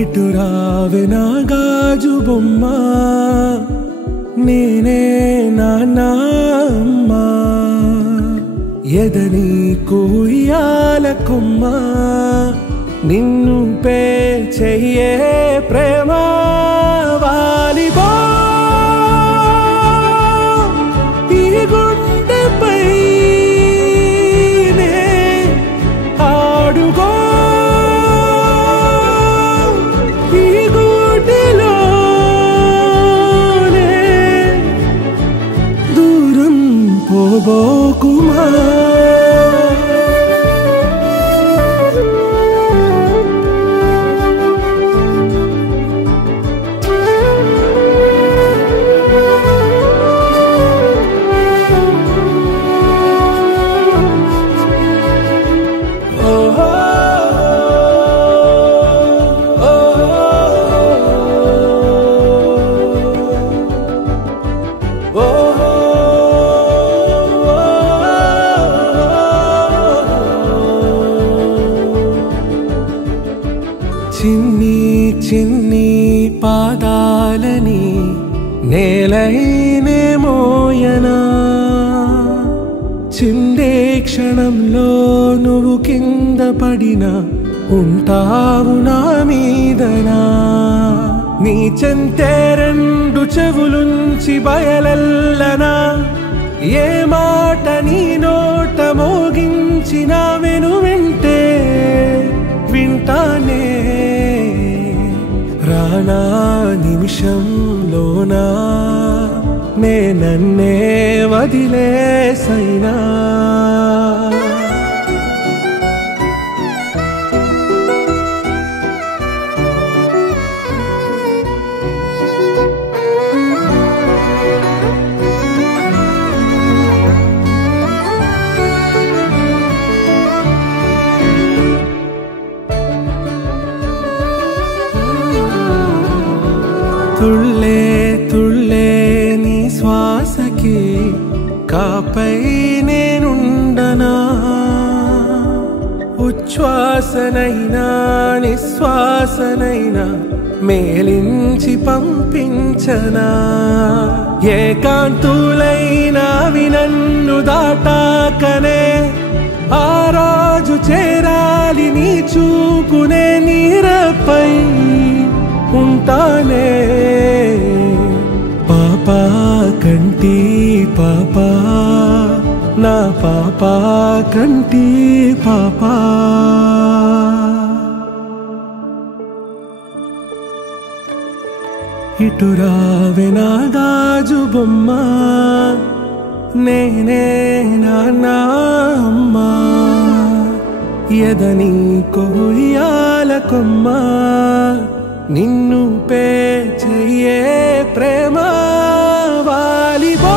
ఇటురావే నా గాజు బొమ్మ నేనే నాన్న అమ్మ ఎదని కుయ్యాల కొమ్మ నిన్ను పే చెయ్యే ప్రేమ వాలిబో ఈ గుండెపై ఆడుగో ఈ గుడిలోనే దూరం పోబోకుమా చిన్ని చిన్ని పాదాలని నేలైనే మోయనా చిందే క్షణంలో నువ్వు కింద పడినా ఉంటావు నా మీదనా నీ చెంతే రెండు చెవులుంచి బయలెల్లనా ఏ మాట నీ నోట మోగించిన వెను వింటే వింటానే రానా నిమిషంలోనా నే నన్నే వదిలేసైనా తుళ్ళే తుళ్ళే నీ శ్వాసకి కాపై నేనుండనా ఉచ్ఛ్వాసనైనా నిశ్వాసనైనా మేలించి పంపించనా ఏకాంతులైనా వినన్ను దాటాకనే ఆ రోజు చేరాలి నీ చూపునే నీరపై ఉంటానే పాపా కంటి పాపా నా పాపా కంటి పాపా ఇటురావే నా గాజు బొమ్మ నేనే నాన్న అమ్మ ఎదని కొయ్యాల కొమ్మ నిన్ను పే చెయ్యే ప్రేమ వాలిబో